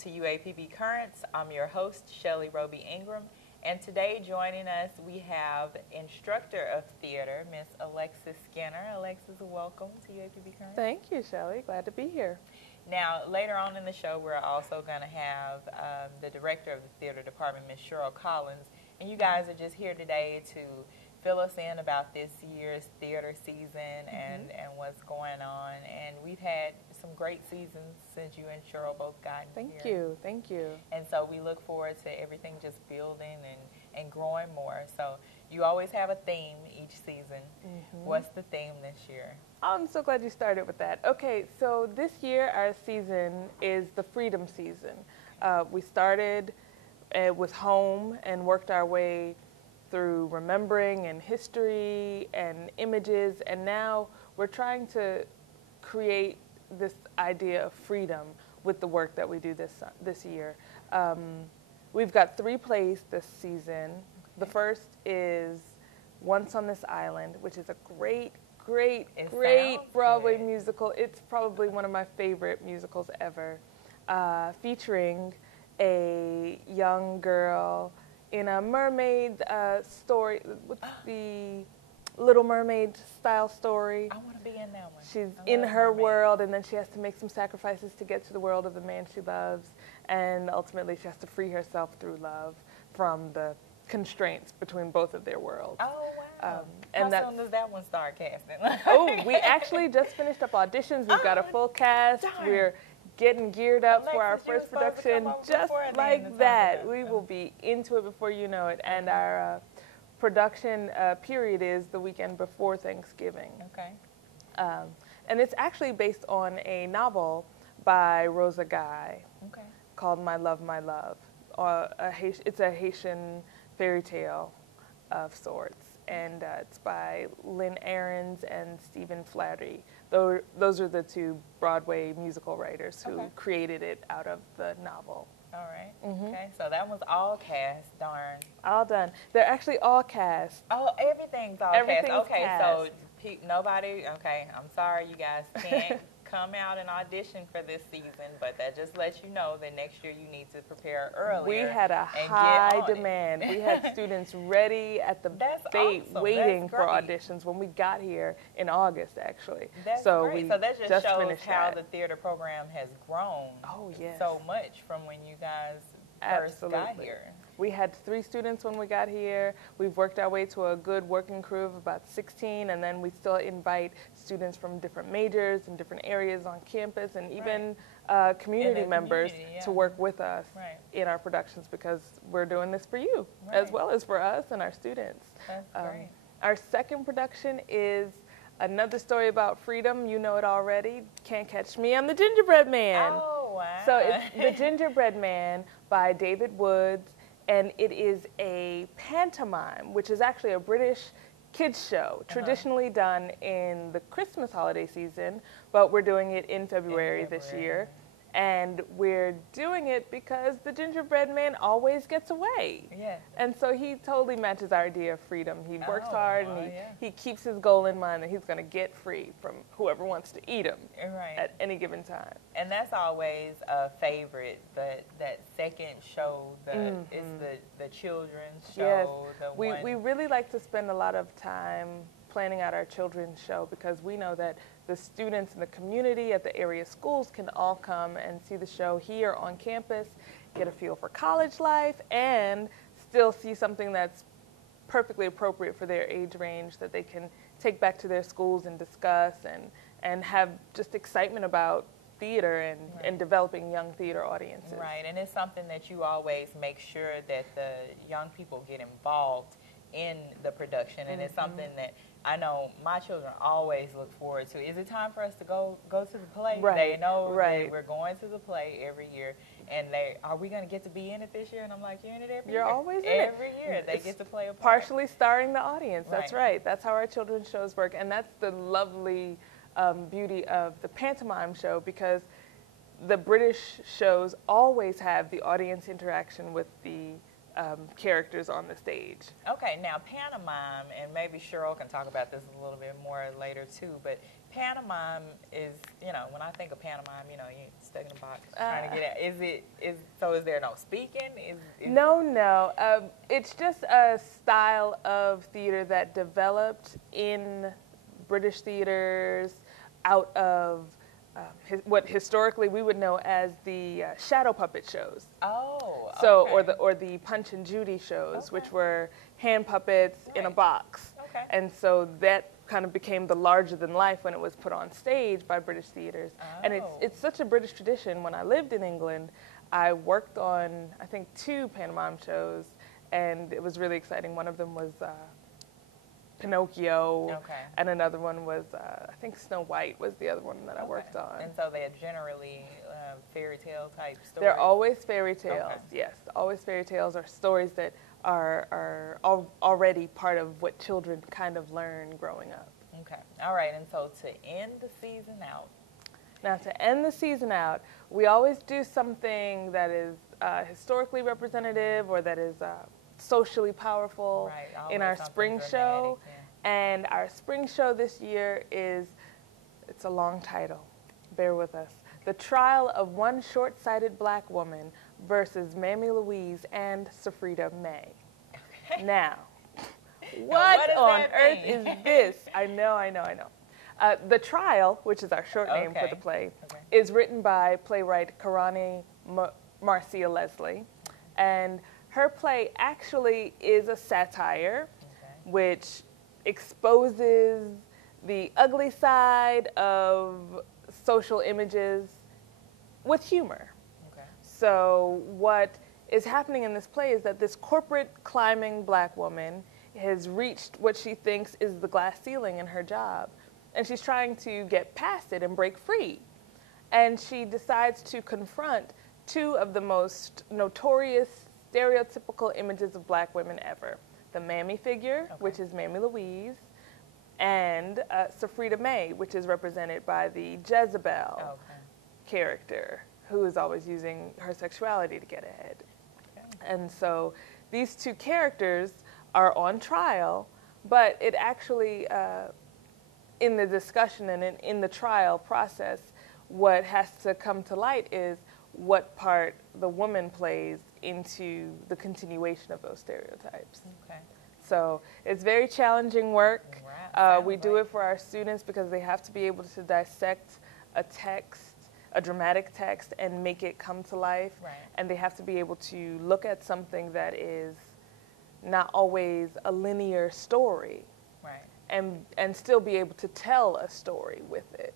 to UAPB Currents. I'm your host, Shelley ROBY Ingram, and today joining us we have instructor of theater, Miss Alexis Skinner. Alexis, welcome to UAPB Currents. Thank you, Shelley. Glad to be here. Now, later on in the show, we're also going to have the director of the theater department, Miss Cheryl Collins, and you guys are just here today to fill us in about this year's theater season and what's going on. And we've had some great seasons since you and Cheryl both got here. Thank you. Thank you. And so we look forward to everything just building and growing more. So you always have a theme each season. What's the theme this year? I'm so glad you started with that. Okay, so this year our season is the Freedom Season. We started with home and worked our way through remembering and history and images, and now we're trying to create this idea of freedom with the work that we do this year. We've got 3 plays this season. The first is Once on This Island, which is a great Broadway musical. It's probably one of my favorite musicals ever, featuring a young girl in a mermaid story. What's the Little Mermaid style story? I want to be in that one. She's in her world, and then she has to make some sacrifices to get to the world of the man she loves, and ultimately she has to free herself through love from the constraints between both of their worlds. Oh, wow. And how soon does that one start casting? Oh, we actually just finished up auditions. We've got a full cast. Darn. We're getting geared up Alexis, for our first production just like that. We will be into it before you know it. And our production period is the weekend before Thanksgiving. Okay. And it's actually based on a novel by Rosa Guy called My Love, My Love. It's a Haitian fairy tale of sorts. And it's by Lynn Ahrens and Stephen Flaherty. Those are the 2 Broadway musical writers who created it out of the novel. All right. Okay, so that was all cast, darn. All done. They're actually all cast. Oh, everything's all cast. Okay, so nobody, I'm sorry you guys can't come out and audition for this season, but that just lets you know that next year you need to prepare earlier. We had a high demand. We had students ready at the gate waiting for auditions when we got here in August, actually. That's great. So that just shows how the theater program has grown so much from when you guys first got here. We had 3 students when we got here. We've worked our way to a good working crew of about 16, and then we still invite students from different majors and different areas on campus, and even community members to work with us in our productions, because we're doing this for you as well as for us and our students. That's great. Our second production is another story about freedom. You know it already. Can't Catch Me. I'm the Gingerbread Man. Oh, wow. So it's The Gingerbread Man by David Woods. And it is a pantomime, which is actually a British kids show, traditionally done in the Christmas holiday season, but we're doing it in February this year. And we're doing it because the gingerbread man always gets away. And so he totally matches our idea of freedom. He works hard and he keeps his goal in mind that he's going to get free from whoever wants to eat him at any given time. And that's always a favorite, that second show is the children's show. Yes, we really like to spend a lot of time planning out our children's show, because we know that the students in the community at the area schools can all come and see the show here on campus, get a feel for college life, and still see something that's perfectly appropriate for their age range that they can take back to their schools and discuss and have just excitement about theater and developing young theater audiences. Right, and it's something that you always make sure that the young people get involved in the production, and it's something that I know my children always look forward to. Is it time for us to go to the play? They know that we're going to the play every year, and are we going to get to be in it this year? And I'm like, you're in it every year. You're always in it. Every year they get to play a part. Partially starring the audience. That's right. That's how our children's shows work, and that's the lovely beauty of the pantomime show, because the British shows always have the audience interaction with the characters on the stage. Okay, now pantomime, and maybe Cheryl can talk about this a little bit more later too, but pantomime is, you know, when I think of pantomime, you know, you stuck in a box trying to get out. So is there no speaking? No. It's just a style of theater that developed in British theaters out of what historically we would know as the shadow puppet shows. Oh, so okay. or the Punch and Judy shows, which were hand puppets in a box. Okay. And so that kind of became the larger than life when it was put on stage by British theaters. And it's such a British tradition. When I lived in England, I worked on, I think, 2 pantomime shows, and it was really exciting. One of them was Pinocchio, and another one was, I think Snow White was the other one that I worked on. And so they're generally fairy tale type stories? They're always fairy tales, yes. Always fairy tales or stories that are already part of what children kind of learn growing up. Okay, all right, and so to end the season out? Now to end the season out, we always do something that is historically representative or that is socially powerful in our spring show. And our spring show this year it's a long title, bear with us. The Trial of One Short-Sighted Black Woman versus Mammy Louise and Safrida May. Okay. Now, what on earth is this? I know. The Trial, which is our short name for the play, is written by playwright Karani Marcia Leslie, and her play actually is a satire, which exposes the ugly side of social images with humor. So what is happening in this play is that this corporate climbing black woman has reached what she thinks is the glass ceiling in her job, and she's trying to get past it and break free. And she decides to confront 2 of the most notorious stereotypical images of black women ever. The Mammy figure, which is Mammy Louise, and Safrida May, which is represented by the Jezebel character, who is always using her sexuality to get ahead. And so these 2 characters are on trial, but it actually, in the discussion and in the trial process, what has to come to light is what part the woman plays into the continuation of those stereotypes. So it's very challenging work. We do it for our students because they have to be able to dissect a text, a dramatic text, and make it come to life. And they have to be able to look at something that is not always a linear story, and still be able to tell a story with it.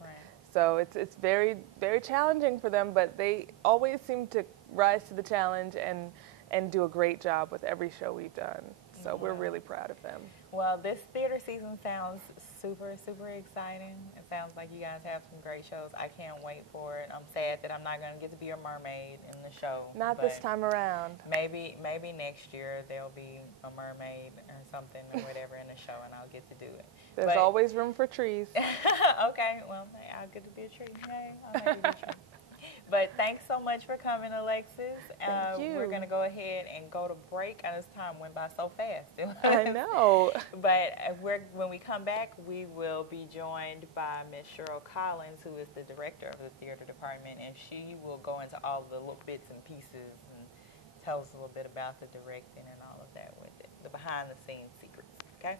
So it's very, very challenging for them, but they always seem to rise to the challenge and do a great job with every show we've done. So we're really proud of them. Well, this theater season sounds super, super exciting. It sounds like you guys have some great shows. I can't wait for it. I'm sad that I'm not going to get to be a mermaid in the show. Not this time around. Maybe next year there'll be a mermaid or something or whatever in the show, and I'll get to do it. There's always room for trees. Okay, well, I'll get to be a tree. Hey, I'll maybe be a tree. But thanks so much for coming, Alexis. Thank you. We're going to go ahead and go to break. And this time went by so fast. I know. But when we come back, we will be joined by Miss Cheryl Collins, who is the director of the theater department, and she will go into all the little bits and pieces and tell us a little bit about the directing and all of that with it, the behind-the-scenes secrets. Okay?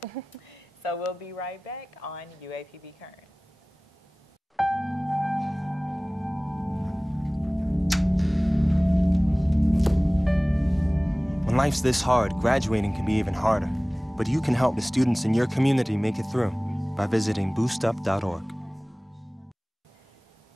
So we'll be right back on UAPB Current. When life's this hard, graduating can be even harder. But you can help the students in your community make it through by visiting boostup.org.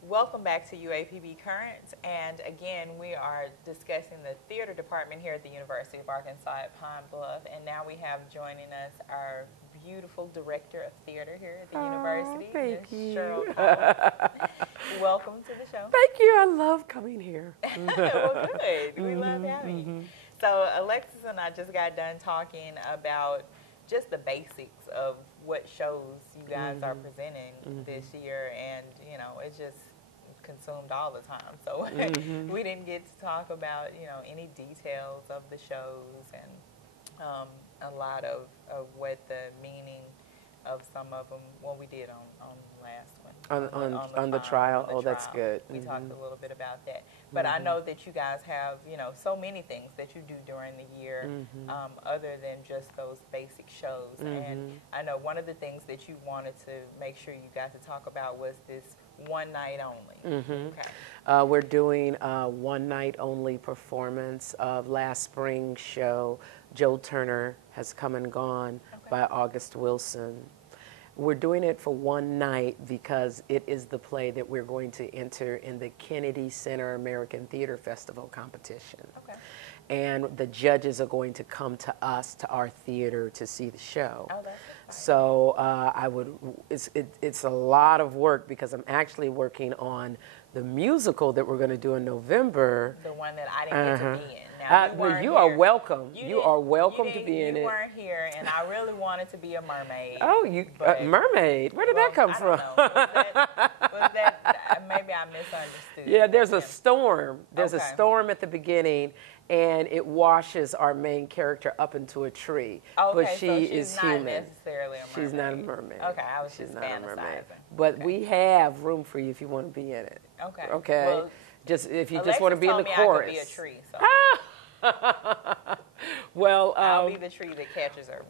Welcome back to UAPB Current, and again we are discussing the theater department here at the University of Arkansas at Pine Bluff, and now we have joining us our beautiful director of theater here at the university, Miss Cheryl Collins. Welcome to the show. Thank you. I love coming here. Well, good. We love having you. So Alexis and I just got done talking about just the basics of what shows you guys are presenting this year, and you know, it's just consumed all the time. So we didn't get to talk about, you know, any details of the shows and a lot of what the meaning of some of them, well, we did on the last one. On the trial. Oh, that's good. We talked a little bit about that. But I know that you guys have, you know, so many things that you do during the year other than just those basic shows. And I know one of the things that you wanted to make sure you got to talk about was this one night only. Okay. We're doing a one night only performance of last spring's show. Joe Turner Has Come and Gone by August Wilson. We're doing it for one night because it is the play that we're going to enter in the Kennedy Center American Theater Festival competition. Okay. And the judges are going to come to us, to our theater, to see the show. Oh, that's so it's a lot of work because I'm actually working on the musical that we're going to do in November. The one that I didn't get to be in. Now, you are welcome. You are welcome to be in it. You weren't here, and I really wanted to be a mermaid. Oh, mermaid? Where did that come from? Was that maybe I misunderstood. Yeah, there's a storm. There's a storm at the beginning, and it washes our main character up into a tree. Okay, but she is not human. Necessarily a mermaid. She's not a mermaid. Okay, I was just fantasizing. But we have room for you if you want to be in it. Okay. Okay. Well, if you just want to be in the chorus. I could be a tree. So. Well, I'll be the tree that catches her.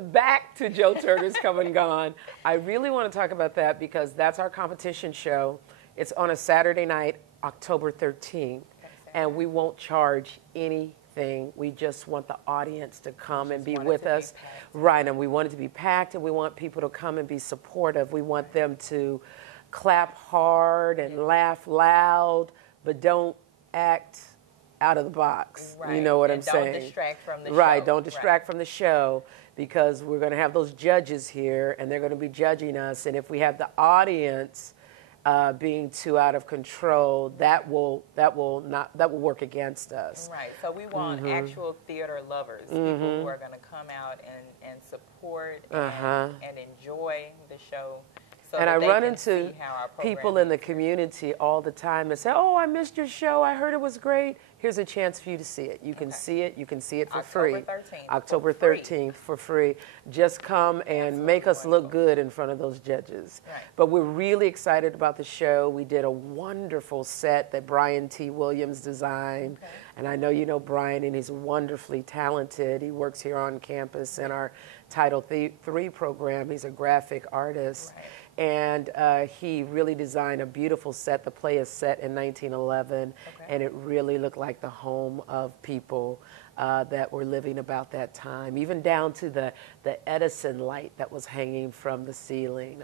Back to Joe Turner's Come and Gone. I really want to talk about that because that's our competition show. It's on a Saturday night, October 13th, and we won't charge anything. We just want the audience to come and be with us. Right, and we want it to be packed, and we want people to come and be supportive. We want them to clap hard and laugh loud, but don't act out of the box. Right. You know what I'm saying? Don't distract from the show. Right, don't distract from the show because we're going to have those judges here and they're going to be judging us. And if we have the audience being too out of control, that will work against us. Right. So we want actual theater lovers, people who are going to come out and support and enjoy the show. So and I run into people in the community all the time that say, "Oh, I missed your show. I heard it was great. Here's a chance for you to see it. You can see it. You can see it for free. October 13th for free. Just come and make us look good in front of those judges." Right. But we're really excited about the show. We did a wonderful set that Brian T. Williams designed. Okay. And I know you know Brian, and he's wonderfully talented. He works here on campus in our Title III program. He's a graphic artist. Right. And he really designed a beautiful set. The play is set in 1911, and it really looked like the home of people that were living about that time, even down to the Edison light that was hanging from the ceiling.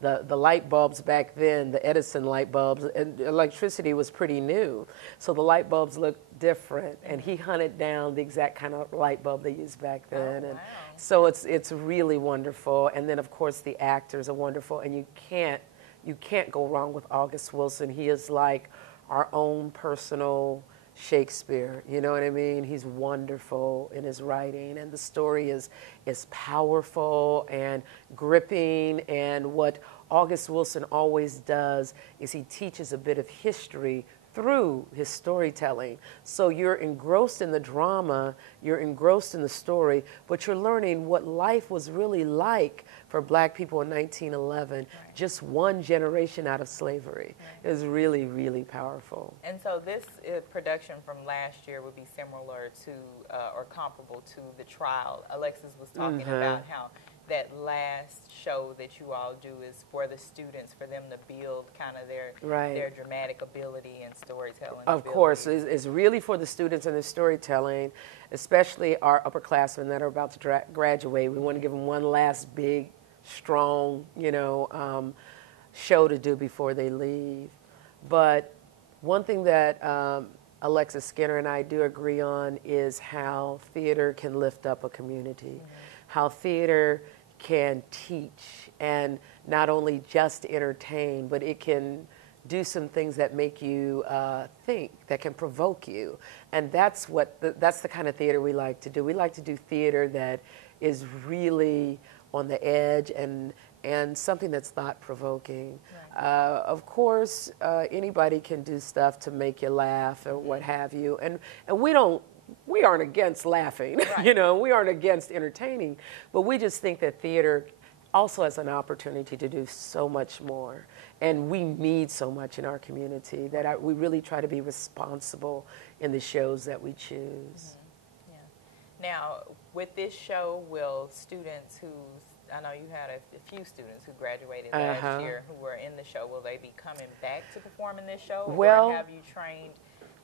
The light bulbs back then, the Edison light bulbs, and electricity was pretty new, so the light bulbs looked different, and he hunted down the exact kind of light bulb they used back then. And so it's really wonderful. And then of course the actors are wonderful, and you can't go wrong with August Wilson. He is like our own personal Shakespeare, you know what I mean? He's wonderful in his writing, and the story is powerful and gripping, and what August Wilson always does is he teaches a bit of history through his storytelling. So you're engrossed in the drama, you're engrossed in the story, but you're learning what life was really like for black people in 1911, just one generation out of slavery. It was really, really powerful. And so this production from last year would be similar to or comparable to the trial. Alexis was talking about how that last show that you all do is for the students, for them to build kind of their dramatic ability and storytelling. Of course, it's really for the students and their storytelling, especially our upperclassmen that are about to graduate. We want to give them one last big, strong, show to do before they leave. But one thing that Alexis Skinner and I do agree on is how theater can lift up a community, how theater can teach and not only just entertain, but it can do some things that make you think, that can provoke you. And that's the kind of theater we like to do. We like to do theater that is really on the edge and something that's thought-provoking. Right. Of course, anybody can do stuff to make you laugh or what have you, and we aren't against laughing, right. You know, we aren't against entertaining, but we just think that theater also has an opportunity to do so much more, and we need so much in our community that we really try to be responsible in the shows that we choose. Mm-hmm. Yeah. Now, with this show, will students who, I know you had a few students who graduated last year who were in the show, will they be coming back to perform in this show, or have you trained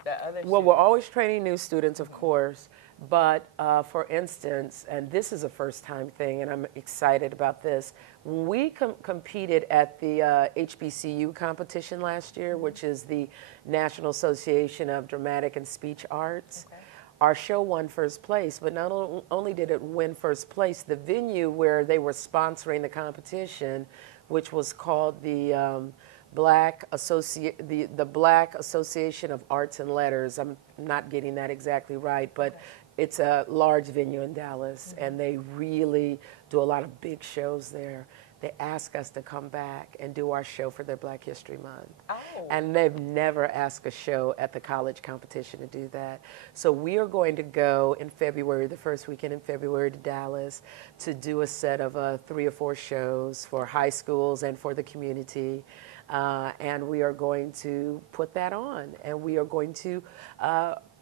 the other students? Well, we're always training new students, of course, but for instance, and this is a first-time thing, and I'm excited about this, when we competed at the HBCU competition last year, which is the National Association of Dramatic and Speech Arts, our show won first place, but not only did it win first place, the venue where they were sponsoring the competition, which was called the Black Association of Arts and Letters. I'm not getting that exactly right, but it's a large venue in Dallas, and they really do a lot of big shows there. They ask us to come back and do our show for their Black History Month. Oh. And they've never asked a show at the college competition to do that. So we are going to go in February, the first weekend in February, to Dallas to do a set of 3 or 4 shows for high schools and for the community. And we are going to put that on, and we are going to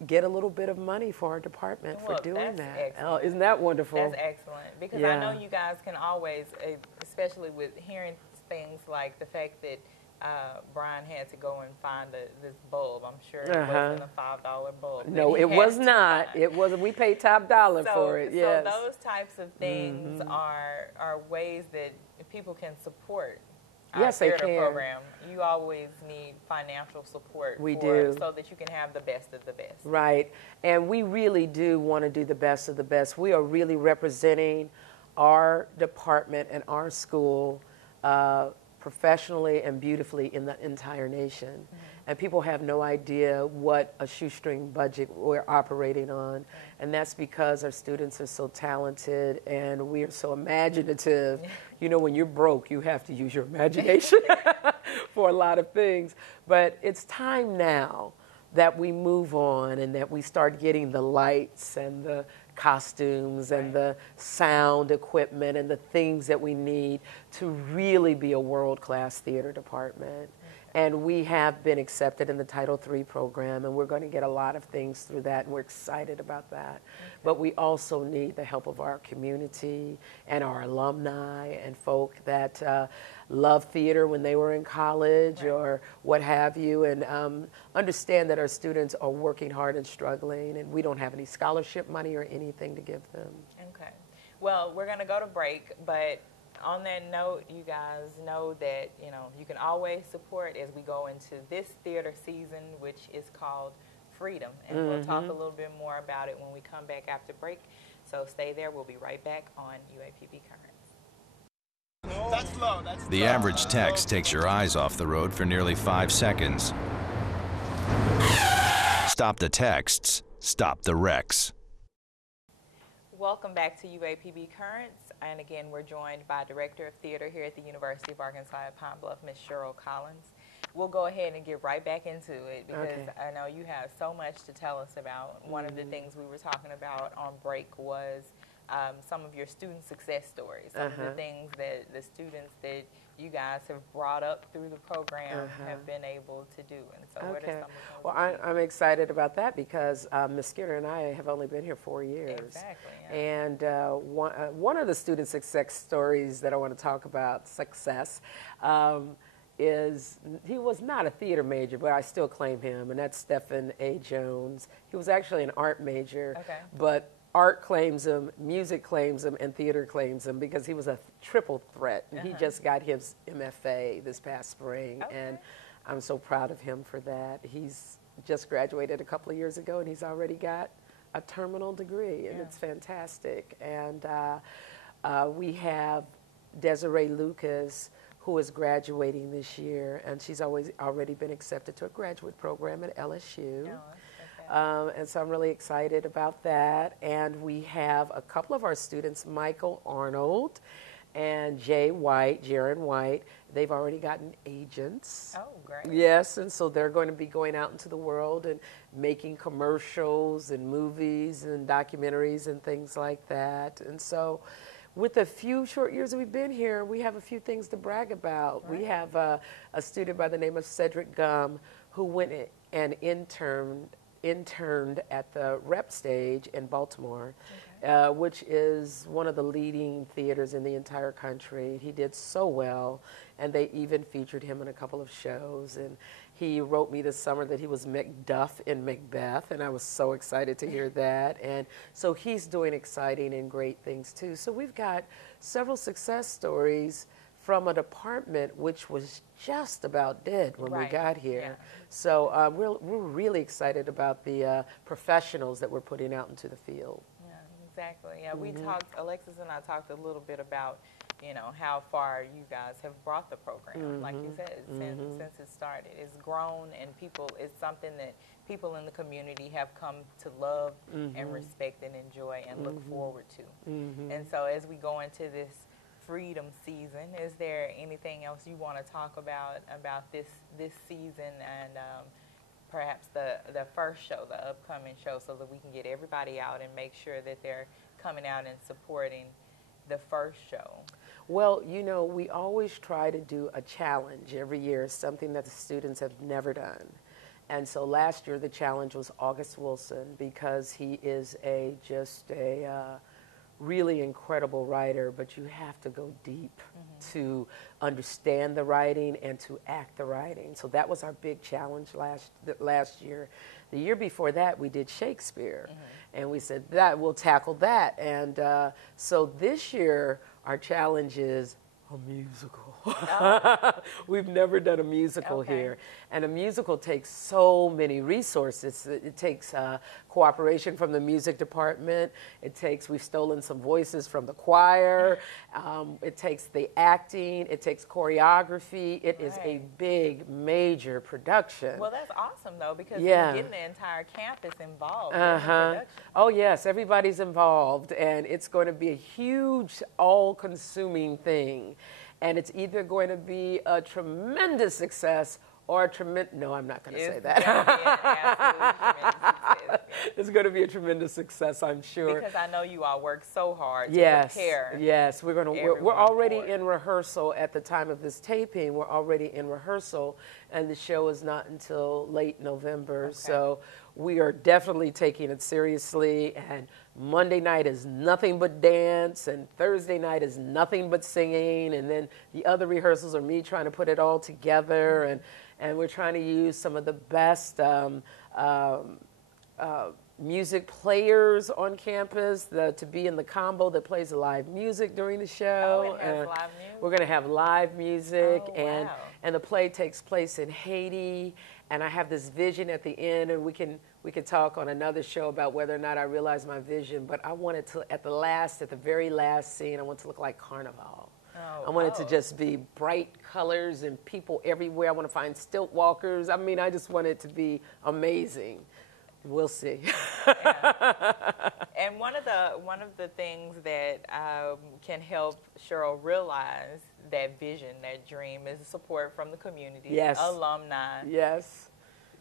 get a little bit of money for our department for doing that. Excellent. Oh, isn't that wonderful? That's excellent, because I know you guys can always, especially with hearing things like the fact that Brian had to go and find this bulb. I'm sure it wasn't a $5 bulb. No, it was not. It wasn't. We paid top dollar for it. Yes. So those types of things are ways that people can support. Yes, they can. Program. You always need financial support so that you can have the best of the best. Right. And we really do want to do the best of the best. We are really representing our department and our school professionally and beautifully in the entire nation. And people have no idea what a shoestring budget we're operating on. And that's because our students are so talented and we are so imaginative. You know, when you're broke, you have to use your imagination for a lot of things. But it's time now that we move on and that we start getting the lights and the costumes and the sound equipment and the things that we need to really be a world-class theater department. And we have been accepted in the Title III program, and we're going to get a lot of things through that, and we're excited about that. But we also need the help of our community and our alumni and folk that love theater when they were in college or what have you, and understand that our students are working hard and struggling, and we don't have any scholarship money or anything to give them. Okay. Well, we're going to go to break, but on that note, you guys know that, you know, you can always support as we go into this theater season, which is called Freedom. And we'll talk a little bit more about it when we come back after break. So stay there. We'll be right back on UAPB Currents. That's low. The average text takes your eyes off the road for nearly 5 seconds. Stop the texts. Stop the wrecks. Welcome back to UAPB Currents. And again, we're joined by Director of Theater here at the University of Arkansas at Pine Bluff, Ms. Cheryl Collins. We'll go ahead and get right back into it because I know you have so much to tell us about. One of the things we were talking about on break was some of your student success stories, some of the things that the students that you guys have brought up through the program have been able to do. And so what are some of those? Well, I'm excited about that because Ms. Skinner and I have only been here 4 years. Exactly. Yeah. And one of the student success stories that I want to talk about, is he was not a theater major, but I still claim him, and that's Stephen A. Jones. He was actually an art major, but art claims him, music claims him, and theater claims him because he was a triple threat. And he just got his MFA this past spring, and I'm so proud of him for that. He's just graduated a couple of years ago, and he's already got a terminal degree, and it's fantastic. And we have Desiree Lucas, who is graduating this year, and she's already been accepted to a graduate program at LSU. And so I'm really excited about that. And we have a couple of our students, Michael Arnold and Jaron White. They've already gotten agents. Oh, great. Yes, and so they're going to be going out into the world and making commercials and movies and documentaries and things like that. And so with the few short years that we've been here, we have a few things to brag about. Right. We have a student by the name of Cedric Gum who went and interned at the Rep Stage in Baltimore, okay. Which is one of the leading theaters in the entire country. He did so well, and they even featured him in a couple of shows. And he wrote me this summer that he was Macduff in Macbeth, and I was so excited to hear that. And so he's doing exciting and great things too. So we've got several success stories from a department which was just about dead when we got here. Yeah. So we're really excited about the professionals that we're putting out into the field. Yeah, exactly. Yeah, we talked, Alexis and I talked a little bit about, you know, how far you guys have brought the program. Like you said, since it started. It's grown, and it's something that people in the community have come to love and respect and enjoy and look forward to. And so as we go into this Freedom season, is there anything else you want to talk about this season and perhaps the first show, the upcoming show, so that we can get everybody out and make sure that they're coming out and supporting the first show? Well, you know, we always try to do a challenge every year, something that the students have never done. And so last year the challenge was August Wilson, because he is just a really incredible writer, but you have to go deep to understand the writing and to act the writing. So that was our big challenge last year. The year before that, we did Shakespeare, and we said that we'll tackle that. And so this year, our challenge is a musical. Oh. We've never done a musical here. And a musical takes so many resources. It takes cooperation from the music department. We've stolen some voices from the choir. It takes the acting. It takes choreography. It is a big, major production. Well, that's awesome, though, because you're getting the entire campus involved in the production. Oh, yes, everybody's involved. And it's going to be a huge, all-consuming thing. And it's either going to be a tremendous success or a tremendous, no, I'm not going to say that. It's going to be a tremendous success, I'm sure. Because I know you all work so hard to prepare. Yes, we're already in rehearsal at the time of this taping. We're already in rehearsal, and the show is not until late November. So we are definitely taking it seriously, and Monday night is nothing but dance, and Thursday night is nothing but singing, and then the other rehearsals are me trying to put it all together, and we're trying to use some of the best music players on campus to be in the combo that plays live music during the show. Oh, it has live music? We're going to have live music, and the play takes place in Haiti, and I have this vision at the end, and we can talk on another show about whether or not I realized my vision, but I wanted to, at the very last scene, I want it to look like Carnival. I want it to just be bright colors and people everywhere. I want to find stilt walkers. I mean, I just want it to be amazing. We'll see. And one of the things that can help Cheryl realize that vision, that dream, is the support from the community, alumni,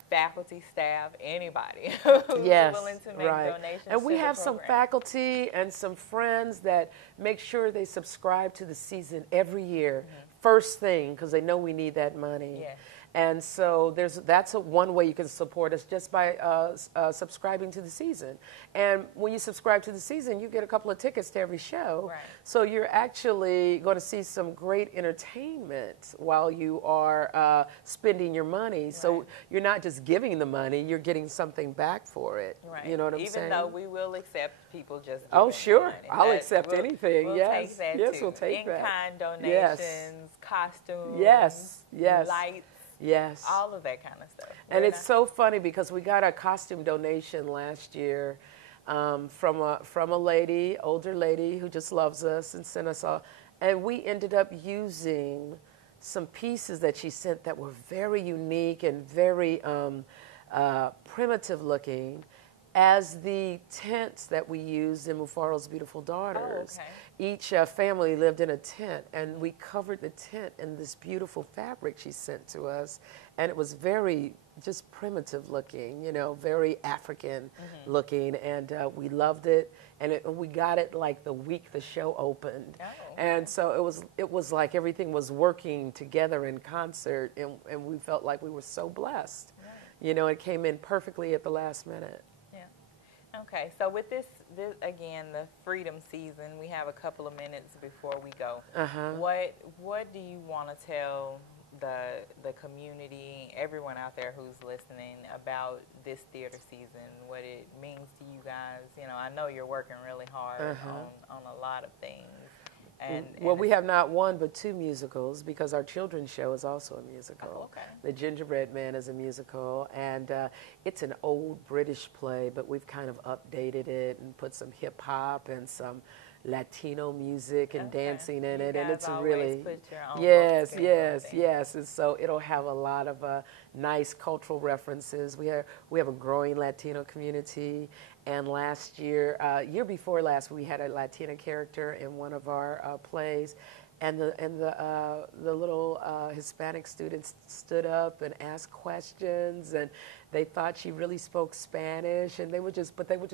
faculty, staff, anybody who's willing to make donations. And we have some faculty and some friends that make sure they subscribe to the season every year, first thing, because they know we need that money. And so that's one way you can support us, just by subscribing to the season. And when you subscribe to the season, you get a couple of tickets to every show. So you're actually going to see some great entertainment while you are spending your money. So you're not just giving the money, you're getting something back for it. You know what I'm saying? Even though we will accept people just Oh, sure. I'll accept anything. We'll take that too. We'll take that. In-kind donations, costumes, lights. All of that kind of stuff. And it's so funny because we got a costume donation last year from a lady, older lady, who just loves us and sent us all. And we ended up using some pieces that she sent that were very unique and very primitive looking. as the tents that we used in Mufaro's Beautiful Daughters. Oh, okay. Each family lived in a tent, and we covered the tent in this beautiful fabric she sent to us, and it was very just primitive looking, you know, very African looking, and we loved it, and we got it like the week the show opened. Oh, okay. And so it was like everything was working together in concert, and we felt like we were so blessed. Right. You know, it came in perfectly at the last minute. Okay, so with this again, the Freedom season, we have a couple of minutes before we go. What do you want to tell the community, everyone out there who's listening, about this theater season, what it means to you guys? You know, I know you're working really hard on a lot of things. Well, we have not one but 2 musicals, because our children's show is also a musical. Oh, okay. The Gingerbread Man is a musical, and it's an old British play, but we've kind of updated it and put some hip hop and some Latino music and dancing in it, and it's really yes. And so it'll have a lot of nice cultural references. We have a growing Latino community. And last year, year before last, we had a Latina character in one of our plays, and the little Hispanic students stood up and asked questions, and they thought she really spoke Spanish, and they were just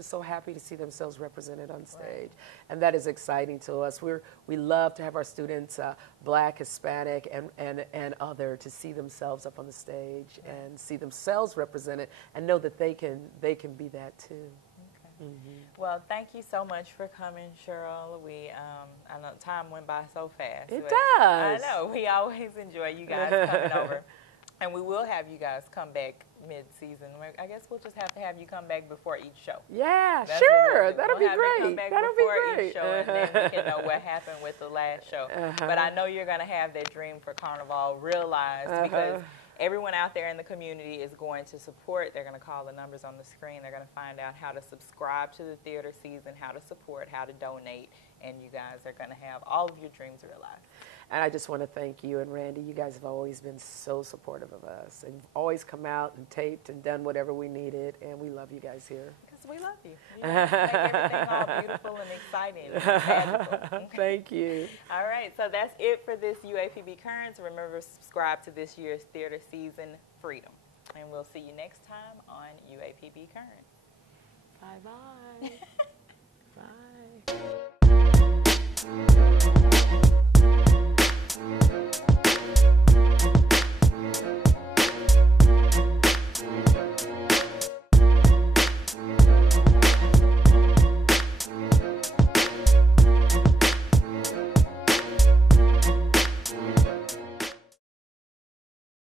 so happy to see themselves represented on stage, right. And that is exciting to us. We love to have our students, Black, Hispanic, and other, to see themselves up on the stage and see themselves represented, and know that they can be that too. Well, thank you so much for coming, Cheryl. I know time went by so fast. It does. I know. We always enjoy you guys coming over. And we will have you guys come back mid-season. I guess we'll just have to have you come back before each show. Yeah, sure. That'll be great. That'll be great. Each show, and then we can know what happened with the last show. But I know you're going to have that dream for Carnival realized, because everyone out there in the community is going to support. They're going to call the numbers on the screen. They're going to find out how to subscribe to the theater season, how to support, how to donate, and you guys are going to have all of your dreams realized. And I just want to thank you and Randy. You guys have always been so supportive of us, and always come out and taped and done whatever we needed, and we love you guys here. Because we love you. You know, make everything all beautiful and exciting and magical. Thank you. All right, so that's it for this UAPB Currents. Remember, subscribe to this year's theater season, Freedom. And we'll see you next time on UAPB Currents. Bye-bye. Bye.